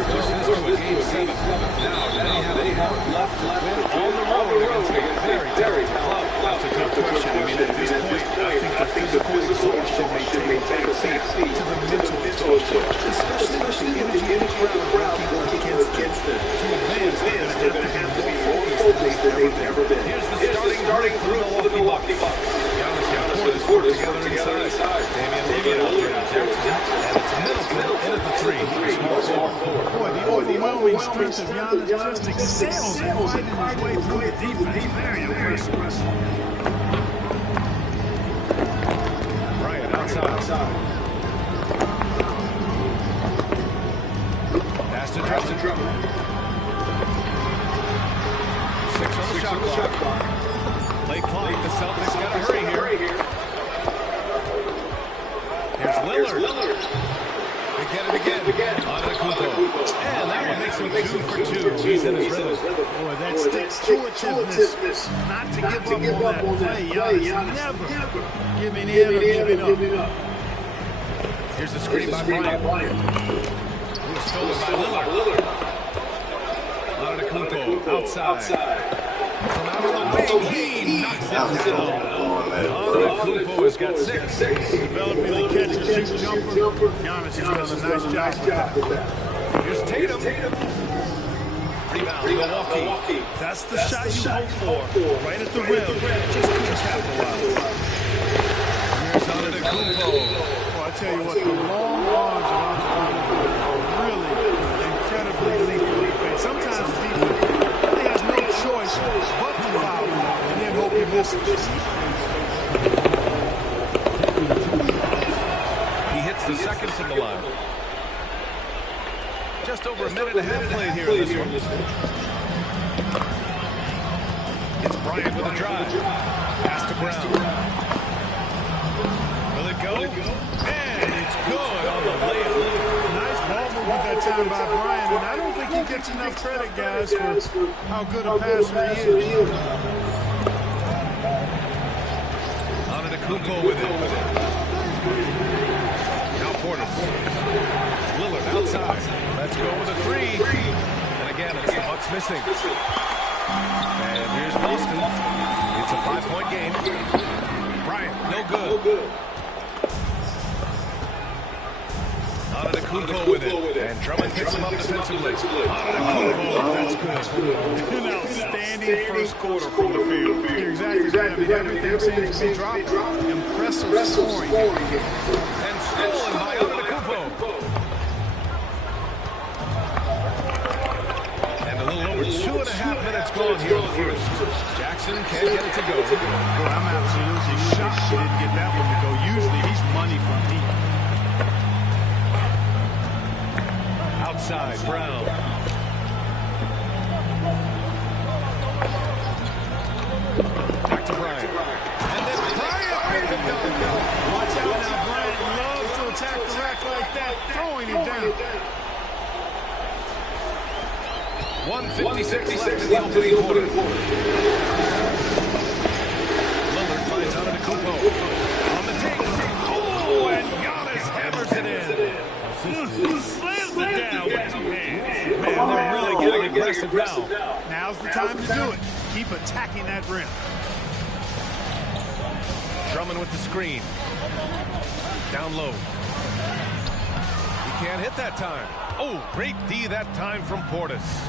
to push this to a game 7. Now they have a point left to win on the road against a very talented club. That's a good question. I mean, at this point, I think the physical exhaustion may take a backseat to the mental exhaustion, especially with the energy in the crowd working against them. To advance, they're going to have to be more focused than they've ever been. Here's the starting group for the Milwaukee Bucks. Giannis and Portis together inside. Damian Lillard, Jackson, and it's Middleton in at the 3. Small forward. Boy, the overwhelming strength of Giannis just excels in fighting his way through the defense. Very impressive. Bryant outside. Pass to Drummond. 6 on the shot clock. Play clock. The Celtics got to hurry here. Here's Lillard. They get it again. On the Kupo. And that one makes him 2 for 2. He's in his rhythm. Boy, that stick-to-itiveness. Not to give up on that play. Giannis never giving in or giving up. Here's the screen by Bryant. Who was stolen by Lillard. On the Kupo. Outside. From out of the wing, he knocks it down. Kupo has got 6. Developing the catch and shoot jumper. Giannis has done a nice job with that. Here's Tatum. Rebound, Milwaukee. That's the shot you hope for. Right at the rim. Just couldn't capitalize. Here's Kupo. Well, I tell you what, the long arms of Antetokounmpo are really incredibly lethal. Sometimes the defense really has no choice but to foul and then hope he misses. He hits the second from the line. Just over a minute and a half played here in this one. It's Bryant with a drive. Pass to Brown. Will it go? And it's good on the layup. Nice ball movement that time by Bryant, and I don't think he gets enough credit, guys, for how good a passer he is. Kupo with it. Now Portis. Lillard outside. Let's go with a 3. And again, it's the Bucks missing. And here's Boston. It's a 5-point game. Bryant, no good. Kupo with it. And Drummond picks him up defensively. Kupo, that's good. An outstanding first quarter from the field. You're exactly right. I mean, everything seems to be dropping. Impressive scoring. And stolen by Kupo. And a little over 2.5 minutes gone here in the first. Jackson can't get it to go. Boy, I'm absolutely shocked he didn't get that one to go. Usually he's money from deep. Outside, Brown. Back to Bryant. And then Bryant with the dunk. Watch out now, Bryant loves to attack the rack like that, throwing it down. 1:56 left in the opening quarter. Lillard finds Antetokounmpo. On the take. Oh, and Giannis hammers it in. Slams it down with 2 hands. Man, they're really getting aggressive now. Now's the time to do it. Keep attacking that rim. Drummond with the screen. Down low. He can't hit that time. Oh, great D that time from Portis.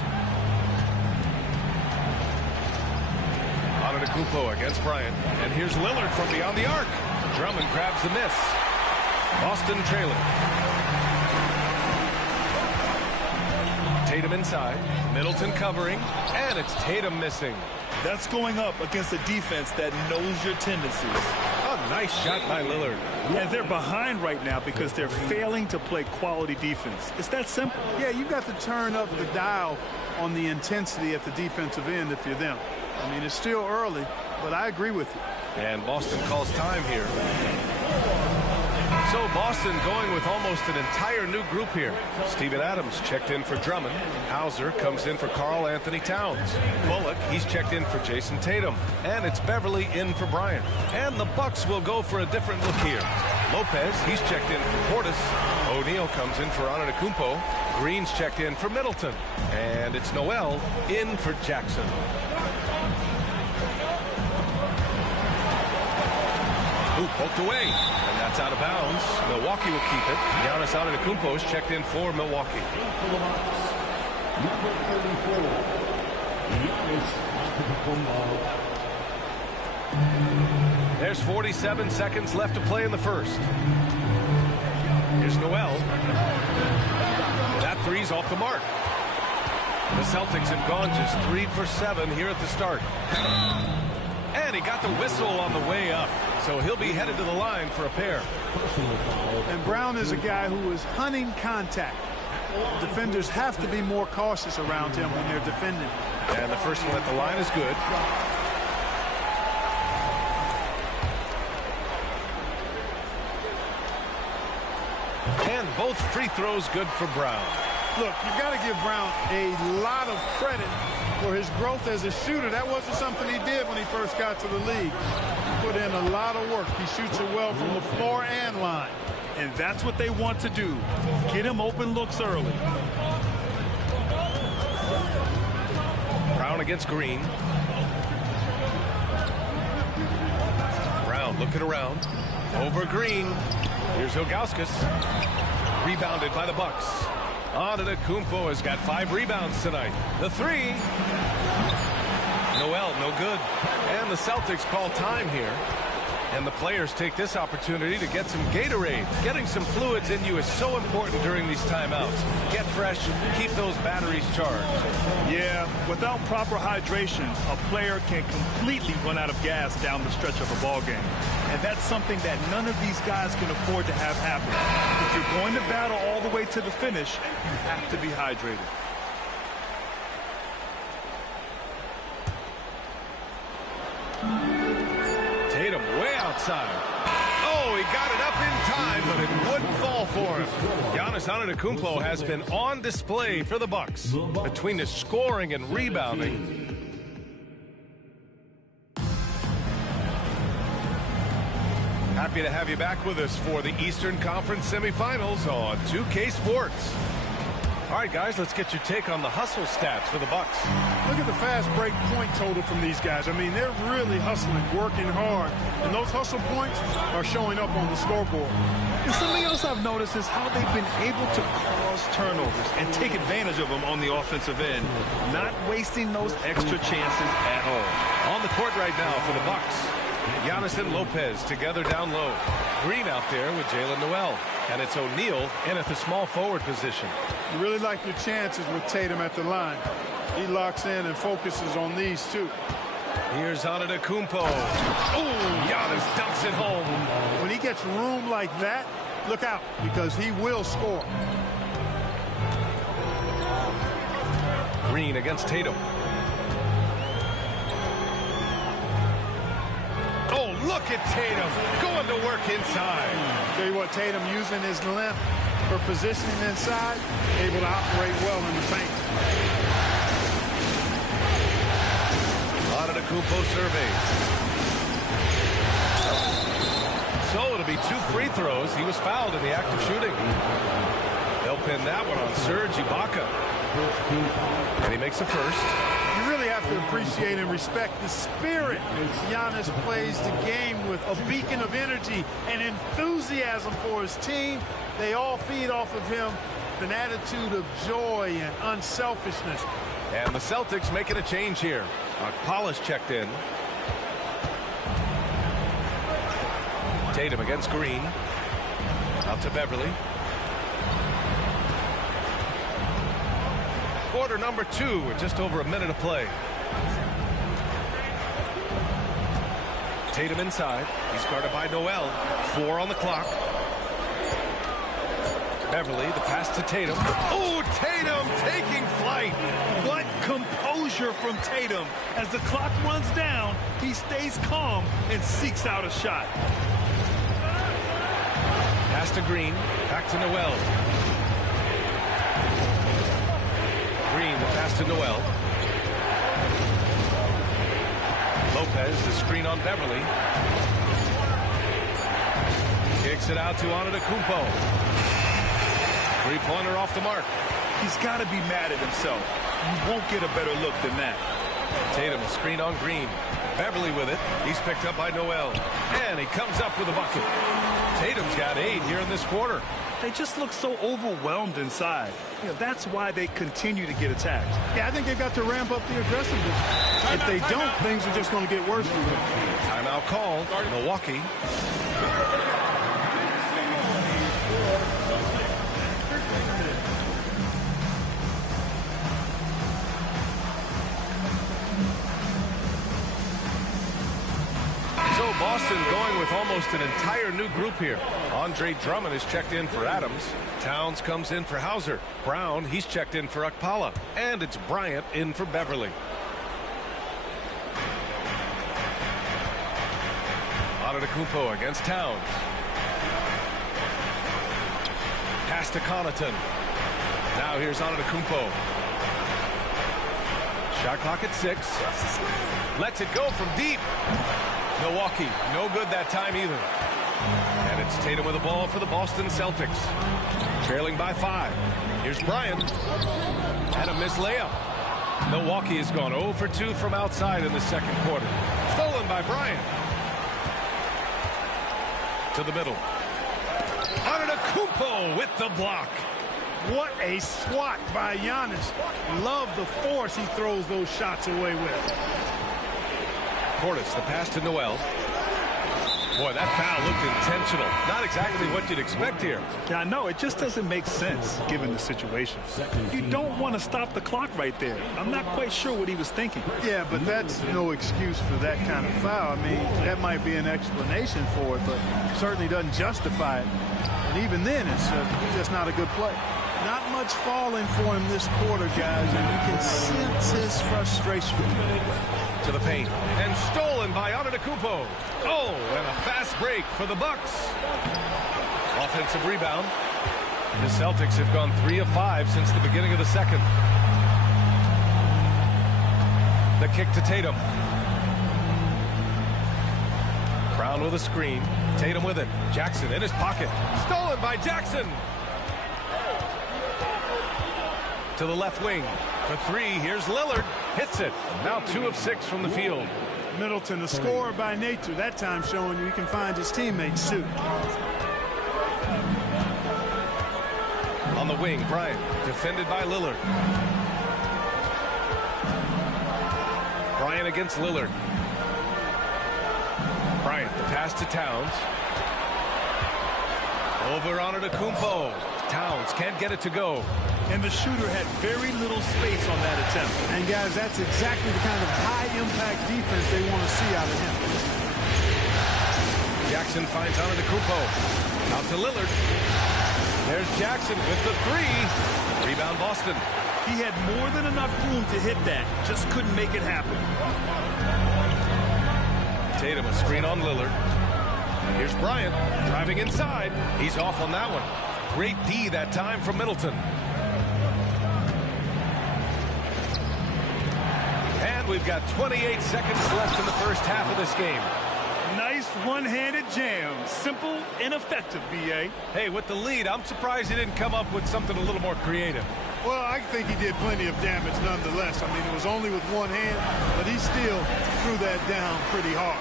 Antetokounmpo against Bryant. And here's Lillard from beyond the arc. Drummond grabs the miss. Boston trailing. Tatum inside. Middleton covering. And it's Tatum missing. That's going up against a defense that knows your tendencies. A nice shot by Lillard. And they're behind right now because they're failing to play quality defense. It's that simple. Yeah, you've got to turn up the dial on the intensity at the defensive end if you're them. I mean, it's still early, but I agree with you. And Boston calls time here. So Boston going with almost an entire new group here. Steven Adams checked in for Drummond. Hauser comes in for Karl Anthony Towns. Bullock, he's checked in for Jason Tatum. And it's Beverly in for Bryant. And the Bucks will go for a different look here. Lopez, he's checked in for Portis. O'Neal comes in for Antetokounmpo. Green's checked in for Middleton. And it's Noel in for Jackson. Ooh, poked away. And that's out of bounds. Milwaukee will keep it. Giannis Antetokounmpo is checked in for Milwaukee. Number 34, Giannis Antetokounmpo. There's 47 seconds left to play in the first. Here's Noel. That three's off the mark. The Celtics have gone just 3 for 7 here at the start. And he got the whistle on the way up. So he'll be headed to the line for a pair. And Brown is a guy who is hunting contact. Defenders have to be more cautious around him when they're defending. And the first one at the line is good. And both free throws good for Brown. Look, you've got to give Brown a lot of credit for his growth as a shooter. That wasn't something he did when he first got to the league. He put in a lot of work. He shoots it well from the floor and line. And that's what they want to do. Get him open looks early. Brown against Green. Brown looking around. Over Green. Here's Ilgauskas. Rebounded by the Bucks. Antetokounmpo has got 5 rebounds tonight. The three. Noel, no good. And the Celtics call time here. And the players take this opportunity to get some Gatorade. Getting some fluids in you is so important during these timeouts. Get fresh, keep those batteries charged. Yeah, without proper hydration, a player can completely run out of gas down the stretch of a ball game. And that's something that none of these guys can afford to have happen. If you're going to battle all the way to the finish, you have to be hydrated. Tatum way outside. Oh, he got it up in time, but it wouldn't fall for him. Giannis Antetokounmpo has been on display for the Bucks. Between his scoring and rebounding, happy to have you back with us for the Eastern Conference semifinals on 2K Sports. All right, guys, let's get your take on the hustle stats for the Bucks. Look at the fast break point total from these guys. I mean, they're really hustling, working hard. And those hustle points are showing up on the scoreboard. And something else I've noticed is how they've been able to cause turnovers and take advantage of them on the offensive end, not wasting those extra chances at all. On the court right now for the Bucks, Giannis and Lopez together down low. Green out there with Jalen Noel. And it's O'Neal in at the small forward position. You really like your chances with Tatum at the line. He locks in and focuses on these two. Here's Antetokounmpo. Oh, Giannis dunks it home. When he gets room like that, look out, because he will score. Green against Tatum. Oh, look at Tatum going to work inside. Tell you what, Tatum using his length for positioning inside, able to operate well in the paint. Antetokounmpo surveys. So it'll be 2 free throws. He was fouled in the act of shooting. They'll pin that one on Serge Ibaka. And he makes the first. You really have to appreciate and respect the spirit Giannis plays the game with, a beacon of energy and enthusiasm for his team. They all feed off of him, an attitude of joy and unselfishness. And the Celtics making a change here. Polish checked in. Tatum against Green. Out to Beverly. Quarter number 2 with just over a minute to play. Tatum inside. He's guarded by Noel. 4 on the clock. Beverly, the pass to Tatum. Oh, Tatum taking flight. What composure from Tatum. As the clock runs down, he stays calm and seeks out a shot. Pass to Green. Back to Noel. Green, the pass to Noel. Lopez, the screen on Beverly. Kicks it out to Antetokounmpo. Three-pointer off the mark. He's got to be mad at himself. You won't get a better look than that. Tatum, a screen on Green. Beverly with it. He's picked up by Noel. And he comes up with a bucket. Tatum's got 8 here in this quarter. They just look so overwhelmed inside. That's why they continue to get attacked. Yeah, I think they've got to ramp up the aggressiveness. If they don't, things are just going to get worse for them. Timeout called. Milwaukee. So Boston going with almost an entire new group here. Andre Drummond is checked in for Adams. Towns comes in for Hauser. Brown, he's checked in for Okpala. And it's Bryant in for Beverly. Antetokounmpo against Towns. Pass to Connaughton. Now here's Antetokounmpo. Shot clock at 6. Lets it go from deep. Milwaukee, no good that time either. And it's Tatum with the ball for the Boston Celtics. Trailing by 5. Here's Bryant. And a missed layup. Milwaukee has gone 0 for 2 from outside in the second quarter. Stolen by Bryant. To the middle. Antetokounmpo with the block. What a swat by Giannis. Love the force he throws those shots away with. Portis, the pass to Noel. Boy, that foul looked intentional. Not exactly what you'd expect here. Yeah, I know. It just doesn't make sense, given the situation. You don't want to stop the clock right there. I'm not quite sure what he was thinking. Yeah, but that's no excuse for that kind of foul. I mean, that might be an explanation for it, but certainly doesn't justify it. And even then, it's just not a good play. Not much falling for him this quarter, guys, and you can sense his frustration. To the paint. And stolen by Antetokounmpo. Oh, and a fast break for the Bucks. Offensive rebound. The Celtics have gone 3 of 5 since the beginning of the second. The kick to Tatum. Brown with a screen. Tatum with it. Jackson in his pocket. Stolen by Jackson. To the left wing. For 3, here's Lillard. Hits it. Now 2 of 6 from the field. Middleton, the scorer by nature, that time showing you he can find his teammates too. On the wing, Bryant, defended by Lillard. Bryant against Lillard. Bryant, the pass to Towns. Over Antetokounmpo. Towns can't get it to go. And the shooter had very little space on that attempt. And guys, that's exactly the kind of high-impact defense they want to see out of him. Jackson finds Antetokounmpo. Out to Lillard. There's Jackson with the 3. Rebound Boston. He had more than enough room to hit that. Just couldn't make it happen. Tatum, a screen on Lillard. Here's Bryant driving inside. He's off on that one. Great D that time from Middleton. And we've got 28 seconds left in the first half of this game. Nice one-handed jam. Simple and effective, B.A. Hey, with the lead, I'm surprised he didn't come up with something a little more creative. Well, I think he did plenty of damage nonetheless. I mean, it was only with one hand, but he still threw that down pretty hard.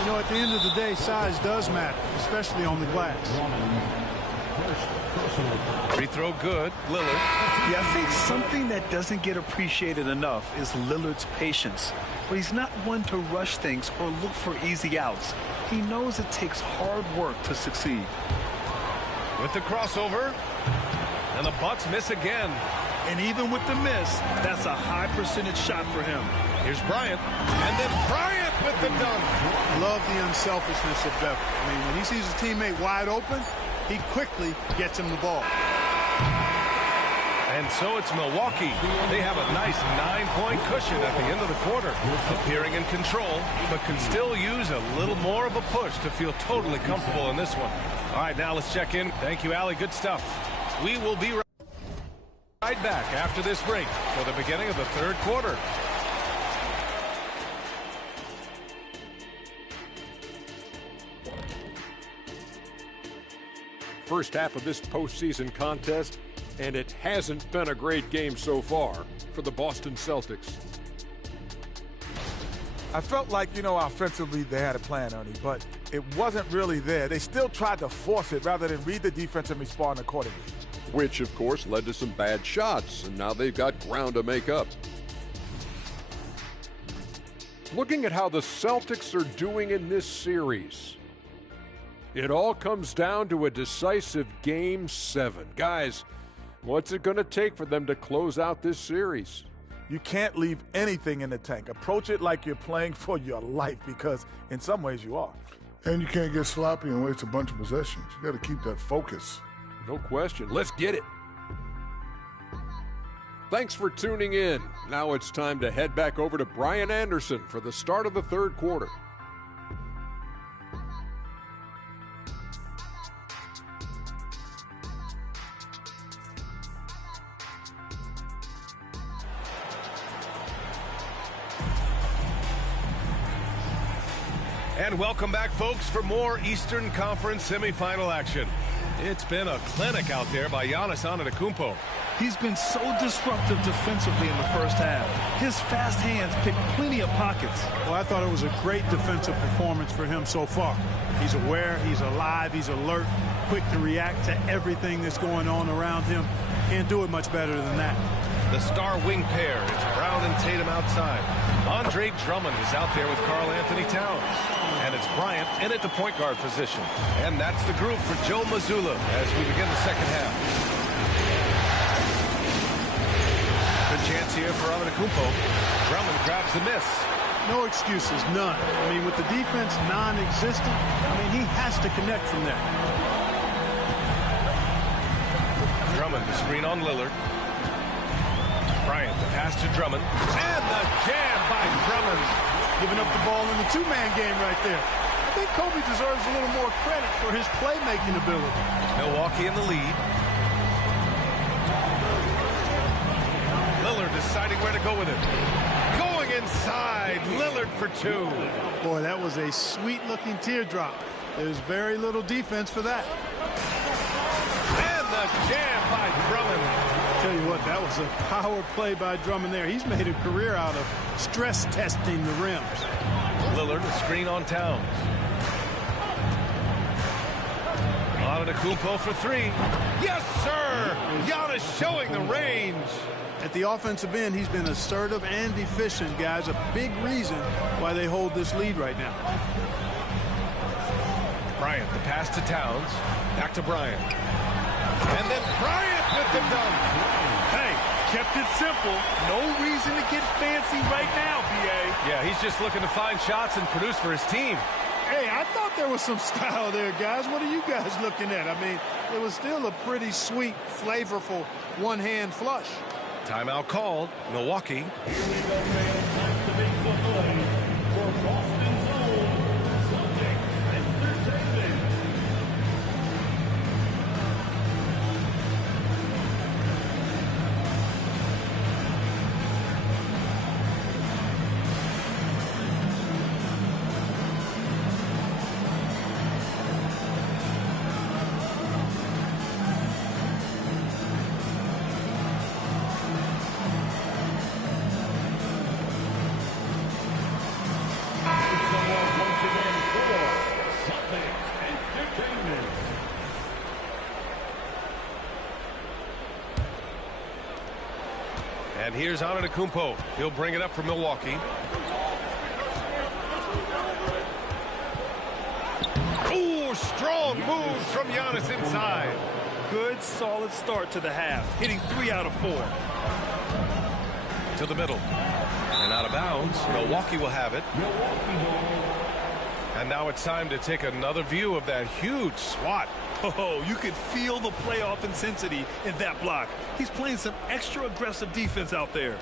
You know, at the end of the day, size does matter, especially on the glass. Free throw good. Lillard. Yeah, I think something that doesn't get appreciated enough is Lillard's patience. But he's not one to rush things or look for easy outs. He knows it takes hard work to succeed. With the crossover. And the Bucks miss again. And even with the miss, that's a high percentage shot for him. Here's Bryant. And then Bryant with the dunk. Love the unselfishness of Beverly. I mean, when he sees his teammate wide open, he quickly gets him the ball. And so it's Milwaukee. They have a nice 9-point cushion at the end of the quarter. Appearing in control, but can still use a little more of a push to feel totally comfortable in this one. All right, now let's check in. Thank you, Allie. Good stuff. We will be right back after this break for the beginning of the third quarter. first half of this postseason contest, and it hasn't been a great game so far for the Boston Celtics. I felt like, offensively they had a plan, Ernie, but it wasn't really there. They still tried to force it rather than read the defense and respond accordingly. Which, of course, led to some bad shots, and now they've got ground to make up. Looking at how the Celtics are doing in this series, it all comes down to a decisive Game 7. Guys, what's it going to take for them to close out this series? You can't leave anything in the tank. Approach it like you're playing for your life, because in some ways you are. And you can't get sloppy and waste a bunch of possessions. You got to keep that focus. No question. Let's get it. Thanks for tuning in. Now it's time to head back over to Brian Anderson for the start of the third quarter. And welcome back, folks, for more Eastern Conference semifinal action. It's been a clinic out there by Giannis Antetokounmpo. He's been so disruptive defensively in the first half. His fast hands pick plenty of pockets. Well, I thought it was a great defensive performance for him so far. He's aware, he's alive, he's alert, quick to react to everything that's going on around him. Can't do it much better than that. The star wing pair, it's Brown and Tatum outside. Andre Drummond is out there with Karl Anthony Towns. And it's Bryant in at the point guard position. And that's the group for Joe Mazzulla as we begin the second half. Good chance here for Antetokounmpo. Drummond grabs the miss. No excuses, none. I mean, with the defense non-existent, he has to connect from there. Drummond, the screen on Lillard. Bryant, the pass to Drummond. And the jam by Drummond. Giving up the ball in the two-man game right there. I think Kobe deserves a little more credit for his playmaking ability. Milwaukee in the lead. Lillard deciding where to go with it. Going inside. Lillard for two. Boy, that was a sweet-looking teardrop. There's very little defense for that. And the jam by Drummond. Tell you what, that was a power play by Drummond there. He's made a career out of stress testing the rims. Lillard, a screen on Towns. Antetokounmpo for three. Yes, sir! Giannis showing the range. At the offensive end, he's been assertive and efficient, guys. A big reason why they hold this lead right now. Bryant, the pass to Towns. Back to Bryant. And then Bryant with the dunk. Hey, kept it simple. No reason to get fancy right now, B.A. Yeah, he's just looking to find shots and produce for his team. Hey, I thought there was some style there, guys. What are you guys looking at? It was still a pretty sweet, flavorful one-hand flush. Timeout called. Milwaukee. And here's Antetokounmpo. He'll bring it up for Milwaukee. Ooh, strong moves from Giannis inside. Good, solid start to the half, hitting 3 out of 4. To the middle. And out of bounds. Milwaukee will have it. And now it's time to take another view of that huge swat. Oh, you could feel the playoff intensity in that block. He's playing some extra aggressive defense out there.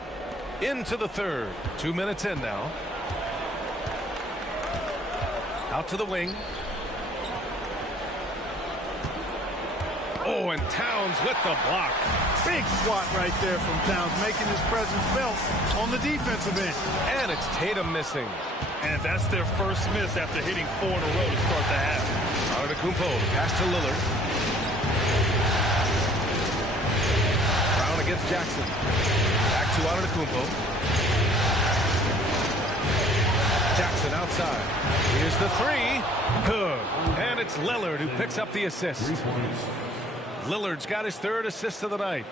Into the third. 2 minutes in now. Out to the wing. Oh, and Towns with the block. Big swat right there from Towns, making his presence felt on the defensive end. And it's Tatum missing. And that's their first miss after hitting 4 in a row to start the half. Antetokounmpo, pass to Lillard. against Jackson. Back to Antetokounmpo. Jackson outside. Here's the three. Good. And it's Lillard who picks up the assist. Lillard's got his third assist of the night.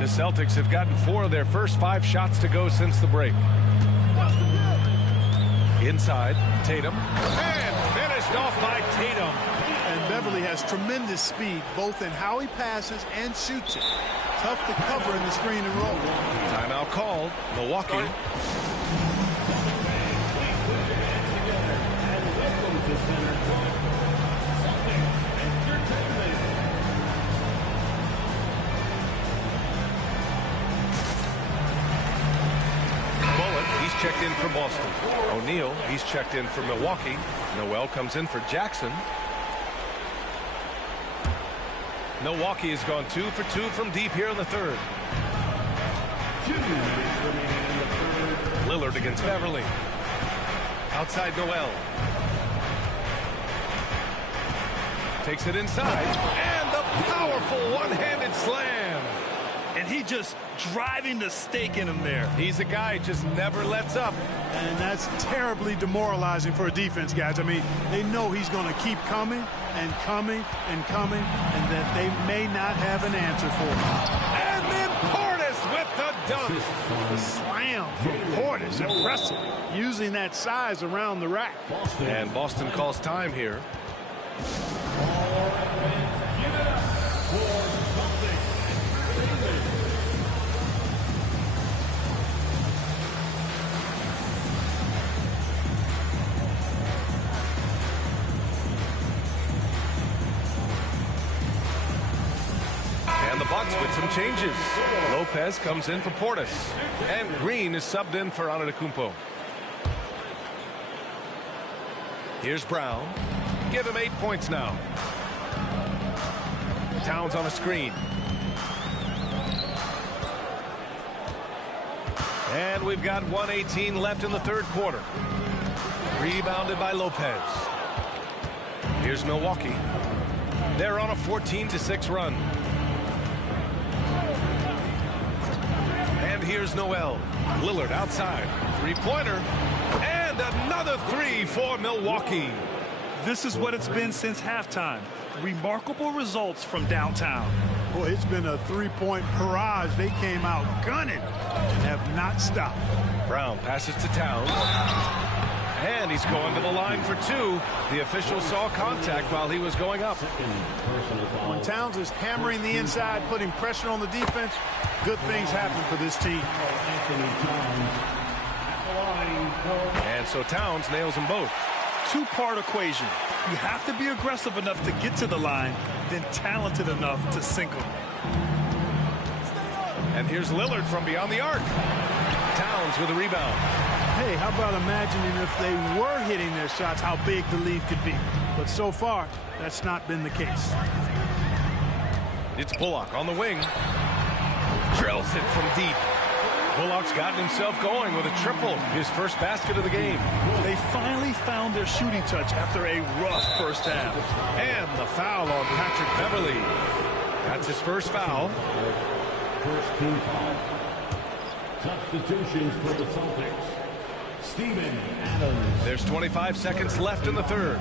The Celtics have gotten 4 of their first 5 shots to go since the break. Inside, Tatum. And finished off by Tatum. And Beverly has tremendous speed, both in how he passes and shoots it. Tough to cover in the screen and roll. Timeout called. Milwaukee. Checked in for Boston. O'Neal, he's checked in for Milwaukee. Noel comes in for Jackson. Milwaukee has gone 2 for 2 from deep here in the third. Lillard against Beverly. Outside Noel. Takes it inside. And the powerful one-handed slam. And he just driving the stake in him there. He's a guy who just never lets up. And that's terribly demoralizing for a defense, guys. I mean, they know he's going to keep coming and coming and coming, and that they may not have an answer for him. And then Portis with the dunk. The slam from Portis, impressive. Using that size around the rack. And Boston calls time here. Bucks with some changes. Lopez comes in for Portis. And Green is subbed in for Antetokounmpo. Here's Brown. Give him 8 points now. Towns on a screen. And we've got 1:18 left in the third quarter. Rebounded by Lopez. Here's Milwaukee. They're on a 14-6 run. And here's Noel. Lillard outside. Three-pointer. And another three for Milwaukee. This is what it's been since halftime. Remarkable results from downtown. Boy, it's been a three-point barrage. They came out gunning and have not stopped. Brown passes to Towns. And he's going to the line for 2. The official saw contact while he was going up. When Towns is hammering the inside, putting pressure on the defense, good things happen for this team. And so Towns nails them both. Two-part equation. You have to be aggressive enough to get to the line, then talented enough to sink them. And here's Lillard from beyond the arc. Towns with a rebound. Hey, how about imagining if they were hitting their shots, how big the lead could be. But so far, that's not been the case. It's Bullock on the wing. Drills it from deep. Bullock's gotten himself going with a triple, his first basket of the game. They finally found their shooting touch after a rough first half. And the foul on Patrick Beverly. That's his first foul. First team foul. Substitutions for the Celtics. Steven Adams. There's 25 seconds left in the third.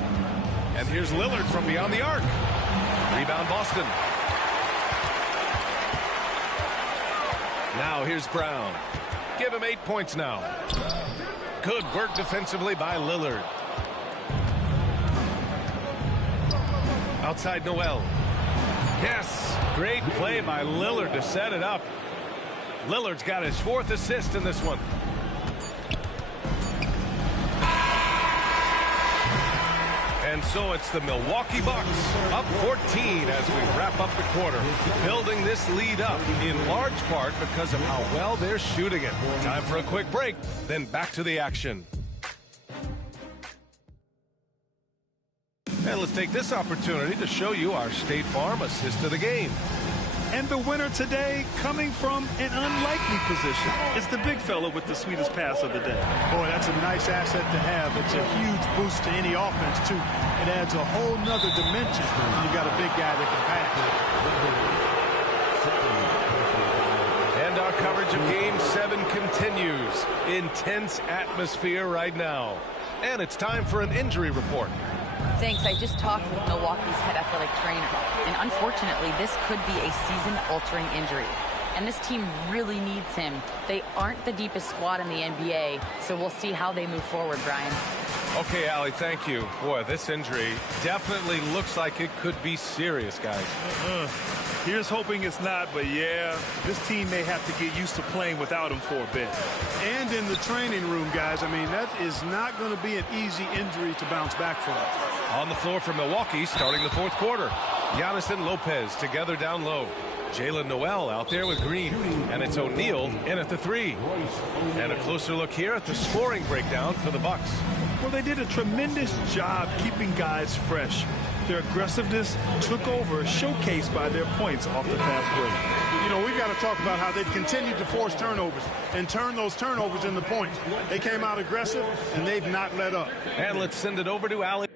And here's Lillard from beyond the arc. Rebound Boston. Now here's Brown. Give him 8 points now. Good work defensively by Lillard. Outside Noel. Yes, great play by Lillard to set it up. Lillard's got his 4th assist in this one. And so it's the Milwaukee Bucks up 14 as we wrap up the quarter. Building this lead up in large part because of how well they're shooting it. Time for a quick break, then back to the action. And let's take this opportunity to show you our State Farm assist of the game. And the winner today, coming from an unlikely position, is the big fella with the sweetest pass of the day. Boy, that's a nice asset to have. It's a huge boost to any offense, too. It adds a whole nother dimension when you've got a big guy that can pass. coverage of Game 7 continues. Intense atmosphere right now. And it's time for an injury report. Thanks. I just talked with Milwaukee's head athletic trainer, and unfortunately, this could be a season-altering injury. And this team really needs him. They aren't the deepest squad in the NBA, so we'll see how they move forward, Brian. Okay, Allie, thank you. Boy, this injury definitely looks like it could be serious, guys. Here's hoping it's not, but yeah, this team may have to get used to playing without him for a bit. And in the training room, guys, I mean, that is not going to be an easy injury to bounce back from. On the floor for Milwaukee, starting the fourth quarter. Giannis and Lopez together down low. Jalen Noel out there with Green, and it's O'Neal in at the three. And a closer look here at the scoring breakdown for the Bucks. Well, they did a tremendous job keeping guys fresh. Their aggressiveness took over, showcased by their points off the fast break. You know, we've got to talk about how they've continued to force turnovers and turn those turnovers into points. They came out aggressive, and they've not let up. And let's send it over to Allie.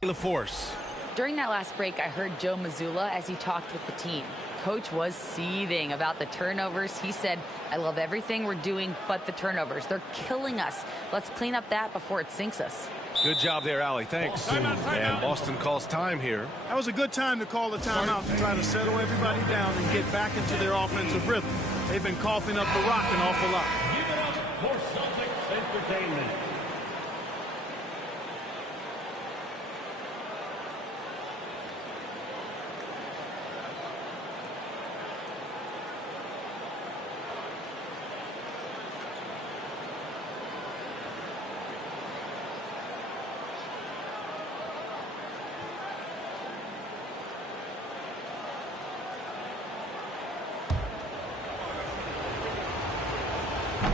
LaForce. During that last break, I heard Joe Mazzulla as he talked with the team. Coach was seething about the turnovers. He said, I love everything we're doing but the turnovers. They're killing us. Let's clean up that before it sinks us. Good job there, Allie. Thanks. And Boston calls time here. That was a good time to call the timeout to try to settle everybody down and get back into their offensive rhythm. They've been coughing up the rock an awful lot. Give it up for Celtics Entertainment.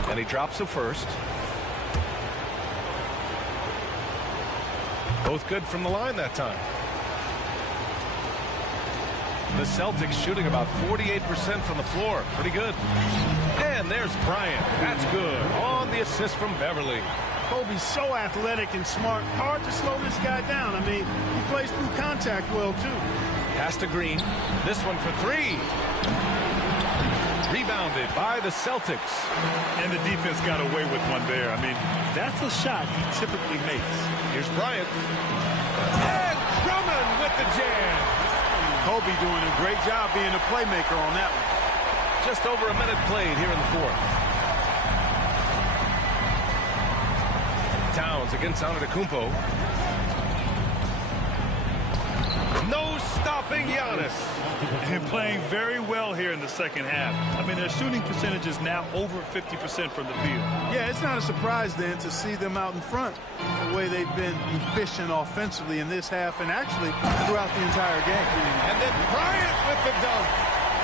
And he drops the first. Both good from the line that time. The Celtics shooting about 48% from the floor. Pretty good. And there's Bryant. That's good. On the assist from Beverly. Kobe's so athletic and smart. Hard to slow this guy down. I mean, he plays through contact well, too. Pass to Green. This one for three. Rebounded by the Celtics. And the defense got away with one there. I mean, that's a shot he typically makes. Here's Bryant. And Drummond with the jam. Kobe doing a great job being a playmaker on that one. Just over a minute played here in the fourth. Towns against Antetokounmpo. No stopping Giannis. And playing very well here in the second half. I mean, their shooting percentage is now over 50% from the field. Yeah, it's not a surprise then to see them out in front. The way they've been efficient offensively in this half and actually throughout the entire game. And then Bryant with the dunk.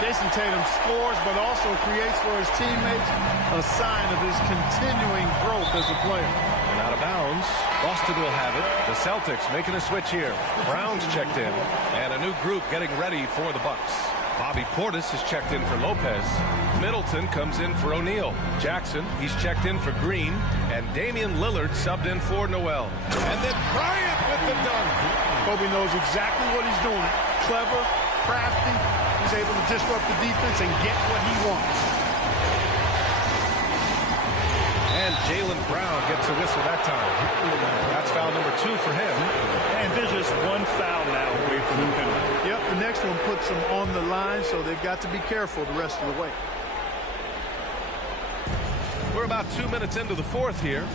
Jason Tatum scores but also creates for his teammates a sign of his continuing growth as a player. And out of bounds. Boston will have it. The Celtics making a switch here. Brown's checked in. And a new group getting ready for the Bucks. Bobby Portis is checked in for Lopez. Middleton comes in for O'Neal. Jackson, he's checked in for Green. And Damian Lillard subbed in for Noel. And then Bryant with the dunk. Kobe knows exactly what he's doing. Clever, crafty. He's able to disrupt the defense and get what he wants. And Jaylen Brown gets a whistle that time. That's foul number 2 for him. And there's just one foul now away from the penalty. Yep, the next one puts them on the line, so they've got to be careful the rest of the way. We're about 2 minutes into the fourth here.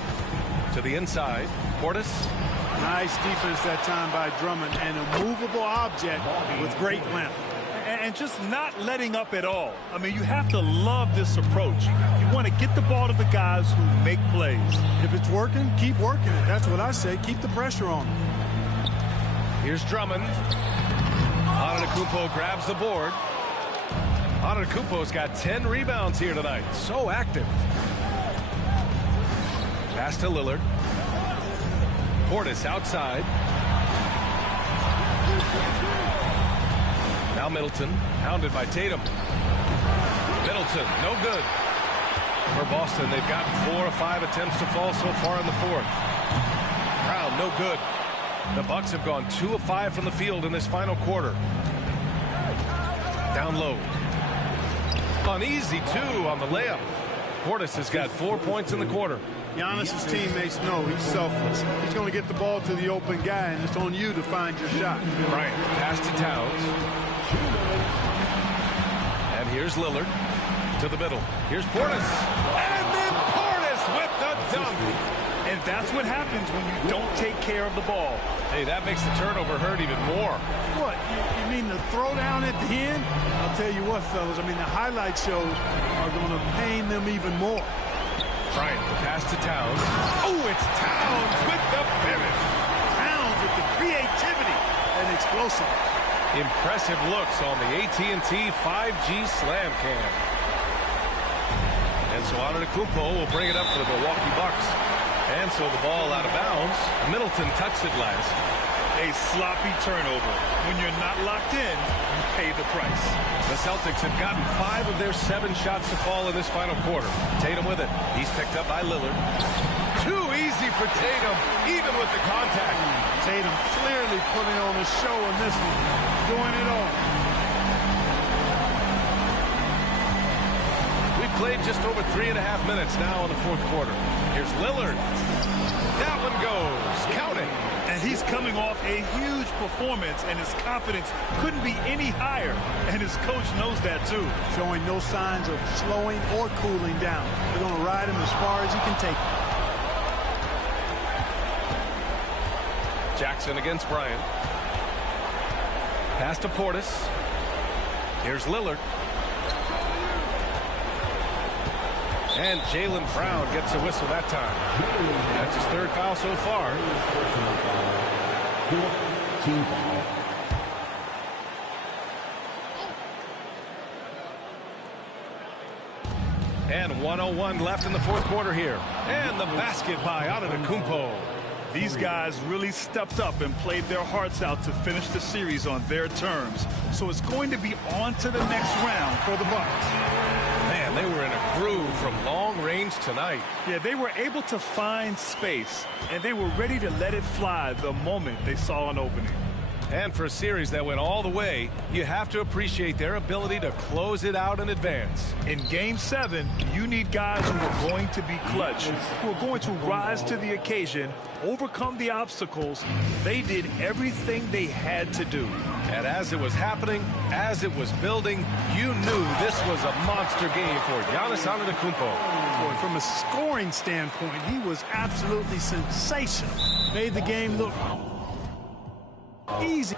To the inside. Portis. Nice defense that time by Drummond, and a movable object with great length. And just not letting up at all. I mean, you have to love this approach. You want to get the ball to the guys who make plays. If it's working, keep working it. That's what I say. Keep the pressure on them. Here's Drummond. Antetokounmpo grabs the board. Antetokounmpo's got 10 rebounds here tonight. So active. Pass to Lillard. Portis outside. Now Middleton, hounded by Tatum. Middleton, no good. For Boston, they've gotten 4 of 5 attempts to fall so far in the fourth. Brown, no good. The Bucks have gone 2 of 5 from the field in this final quarter. Down low. Uneasy, too, on the layup. Portis has got 4 points in the quarter. Giannis's teammates know he's selfless. He's going to get the ball to the open guy, and it's on you to find your shot. Bryant, pass to Towns. And here's Lillard to the middle. Here's Portis. And then Portis with the dunk. And that's what happens when you don't take care of the ball. Hey, that makes the turnover hurt even more. What? You mean the throwdown at the end? I'll tell you what, fellas. I mean, the highlight shows are going to pain them even more. Bryant, the pass to Towns. Oh, it's Towns with the finish. Towns with the creativity and explosive. Impressive looks on the AT&T 5G Slam Cam. And so Antetokounmpo will bring it up for the Milwaukee Bucks. And so the ball out of bounds. Middleton touched it last. A sloppy turnover. When you're not locked in, you pay the price. The Celtics have gotten 5 of their 7 shots to fall in this final quarter. Tatum with it. He's picked up by Lillard. Too easy for Tatum, even with the contact. Tatum clearly putting on a show in this one. Doing it all. We've played just over 3.5 minutes now in the fourth quarter. Here's Lillard. That one goes. Count it. And he's coming off a huge performance, and his confidence couldn't be any higher. And his coach knows that, too. Showing no signs of slowing or cooling down. They're going to ride him as far as he can take him. Jackson against Bryant. Pass to Portis. Here's Lillard. And Jaylen Brown gets a whistle that time. That's his 3rd foul so far. Team foul. And 1:01 left in the fourth quarter here. And the basket by Antetokounmpo. These guys really stepped up and played their hearts out to finish the series on their terms. So it's going to be on to the next round for the Bucks. Man, they were in a groove from long range tonight. Yeah, they were able to find space, and they were ready to let it fly the moment they saw an opening. And for a series that went all the way, you have to appreciate their ability to close it out in advance. In Game 7, you need guys who are going to be clutch, who are going to rise to the occasion, overcome the obstacles. They did everything they had to do. And as it was happening, as it was building, you knew this was a monster game for Giannis Antetokounmpo. Boy, from a scoring standpoint, he was absolutely sensational. Made the game look easy.